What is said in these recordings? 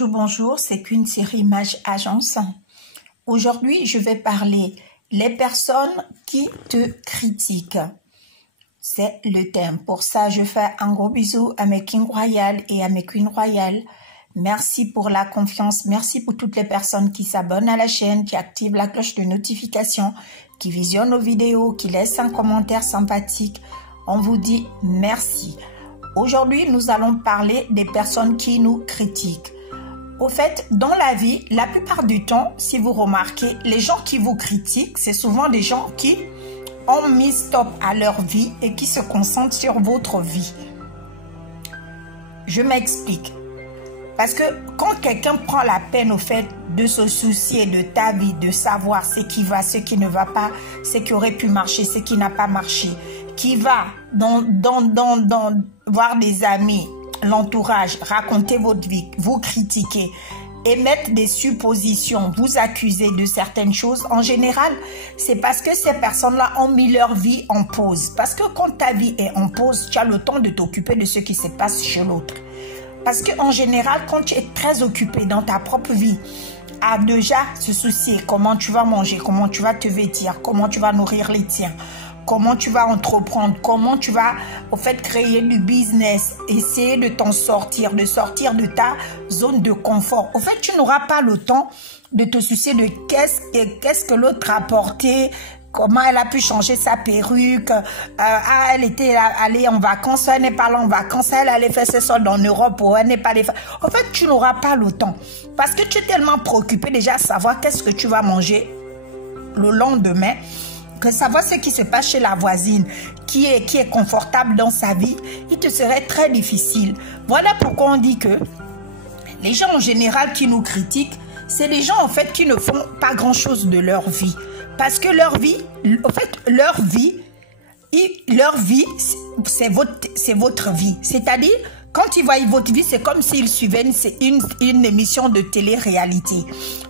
Bonjour, c'est qu'une série Image Agence. Aujourd'hui, je vais parler les personnes qui te critiquent. C'est le thème. Pour ça, je fais un gros bisou à mes Kings Royales et à mes Queens Royales. Merci pour la confiance. Merci pour toutes les personnes qui s'abonnent à la chaîne, qui activent la cloche de notification, qui visionnent nos vidéos, qui laissent un commentaire sympathique. On vous dit merci. Aujourd'hui, nous allons parler des personnes qui nous critiquent. Au fait, dans la vie, la plupart du temps, si vous remarquez, les gens qui vous critiquent, c'est souvent des gens qui ont mis stop à leur vie et qui se concentrent sur votre vie. Je m'explique. Parce que quand quelqu'un prend la peine au fait de se soucier de ta vie, de savoir ce qui va, ce qui ne va pas, ce qui aurait pu marcher, ce qui n'a pas marché, qui va voir des amis, l'entourage, raconter votre vie, vous critiquer, émettre des suppositions, vous accuser de certaines choses, en général, c'est parce que ces personnes-là ont mis leur vie en pause. Parce que quand ta vie est en pause, tu as le temps de t'occuper de ce qui se passe chez l'autre. Parce qu'en général, quand tu es très occupé dans ta propre vie, à déjà se soucier comment tu vas manger, comment tu vas te vêtir, comment tu vas nourrir les tiens, comment tu vas entreprendre, comment tu vas au fait créer du business, essayer de t'en sortir, de sortir de ta zone de confort. Au fait, tu n'auras pas le temps de te soucier de qu'est-ce que l'autre a apporté, comment elle a pu changer sa perruque, elle était allée en vacances, elle n'est pas allée en vacances, elle allait faire ses soldes en Europe ou elle n'est pas allée faire. En fait, tu n'auras pas le temps parce que tu es tellement préoccupé déjà à savoir qu'est-ce que tu vas manger le lendemain, que savoir ce qui se passe chez la voisine, qui est confortable dans sa vie, il te serait très difficile. Voilà pourquoi on dit que les gens en général qui nous critiquent, c'est les gens en fait qui ne font pas grand-chose de leur vie. Parce que leur vie, en fait, leur vie, c'est votre vie. C'est-à-dire, quand ils voient votre vie, c'est comme s'ils suivaient une émission de télé-réalité.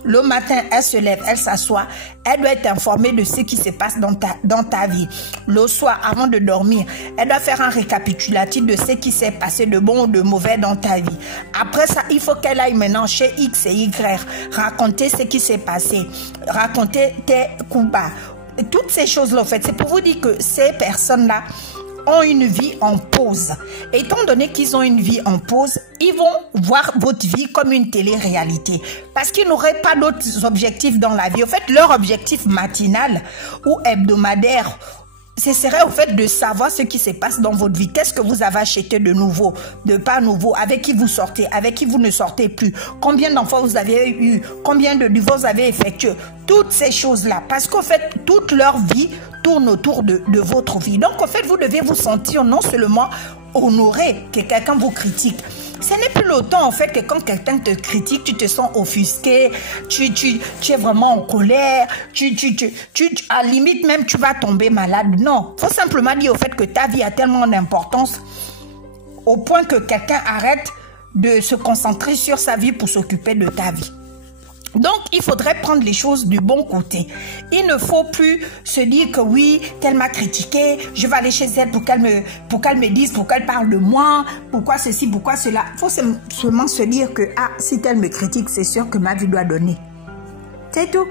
Le matin, elle se lève, elle s'assoit, elle doit être informée de ce qui se passe dans ta vie. Le soir, avant de dormir, elle doit faire un récapitulatif de ce qui s'est passé de bon ou de mauvais dans ta vie. Après ça, il faut qu'elle aille maintenant chez X et Y, raconter ce qui s'est passé, raconter tes coups bas. Toutes ces choses-là, en fait, c'est pour vous dire que ces personnes-là ont une vie en pause. Et étant donné qu'ils ont une vie en pause, ils vont voir votre vie comme une télé-réalité. Parce qu'ils n'auraient pas d'autres objectifs dans la vie. En fait, leur objectif matinal ou hebdomadaire, ce serait au fait de savoir ce qui se passe dans votre vie. Qu'est-ce que vous avez acheté de nouveau, de pas nouveau, avec qui vous sortez, avec qui vous ne sortez plus, combien d'enfants vous avez eu, combien de divorces vous avez effectué, toutes ces choses-là. Parce qu'en fait, toute leur vie tourne autour de votre vie. Donc, en fait, vous devez vous sentir non seulement honoré que quelqu'un vous critique. Ce n'est plus le temps, en fait, que quand quelqu'un te critique, tu te sens offusqué, tu es vraiment en colère, à la limite même, tu vas tomber malade. Non, il faut simplement dire, au fait, que ta vie a tellement d'importance au point que quelqu'un arrête de se concentrer sur sa vie pour s'occuper de ta vie. Donc, il faudrait prendre les choses du bon côté. Il ne faut plus se dire que oui, qu'elle m'a critiqué, je vais aller chez elle pour qu'elle me dise, pour qu'elle parle de moi, pourquoi ceci, pourquoi cela. Il faut seulement se dire que, ah, si elle me critique, c'est sûr que ma vie doit donner. C'est tout.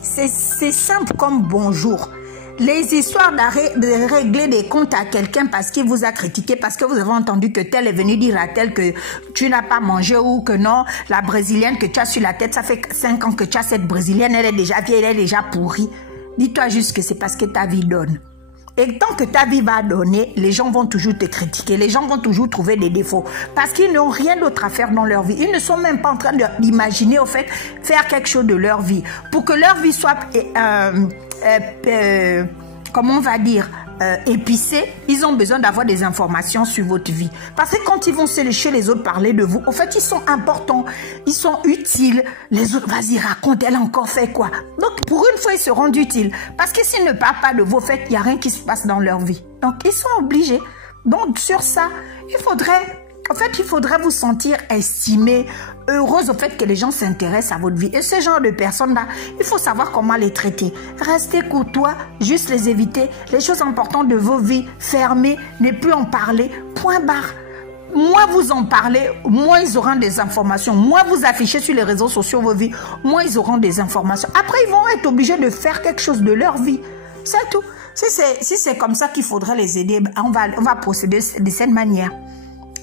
C'est simple comme bonjour. Les histoires de régler des comptes à quelqu'un parce qu'il vous a critiqué, parce que vous avez entendu que tel est venu dire à tel que tu n'as pas mangé ou que non, la brésilienne que tu as sur la tête, ça fait 5 ans que tu as cette brésilienne, elle est déjà vieille, elle est déjà pourrie. Dis-toi juste que c'est parce que ta vie donne. Et tant que ta vie va donner, les gens vont toujours te critiquer, les gens vont toujours trouver des défauts parce qu'ils n'ont rien d'autre à faire dans leur vie. Ils ne sont même pas en train d'imaginer, au fait, faire quelque chose de leur vie. Pour que leur vie soit, comment on va dire, épicée, ils ont besoin d'avoir des informations sur votre vie. Parce que quand ils vont se chez les autres parler de vous, au fait, ils sont importants, ils sont utiles. Les autres, vas-y, raconte, elle a encore fait quoi? Donc, pour une fois, ils se rendent utiles. Parce que s'ils ne parlent pas de vos faits, il n'y a rien qui se passe dans leur vie. Donc, ils sont obligés. Donc, sur ça, il faudrait vous sentir estimé, heureuse au fait que les gens s'intéressent à votre vie. Et ce genre de personnes-là, il faut savoir comment les traiter. Restez courtois, juste les éviter. Les choses importantes de vos vies, fermez, ne plus en parler, point barre. moins vous en parlez, moins ils auront des informations. Moins vous affichez sur les réseaux sociaux vos vies, moins ils auront des informations. Après, ils vont être obligés de faire quelque chose de leur vie. C'est tout. Si c'est comme ça qu'il faudrait les aider, on va procéder de cette manière.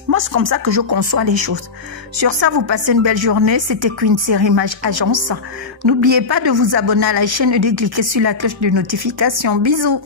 Moi, c'est comme ça que je conçois les choses. Sur ça, vous passez une belle journée. C'était Quincy Rimage Agence. N'oubliez pas de vous abonner à la chaîne et de cliquer sur la cloche de notification. Bisous.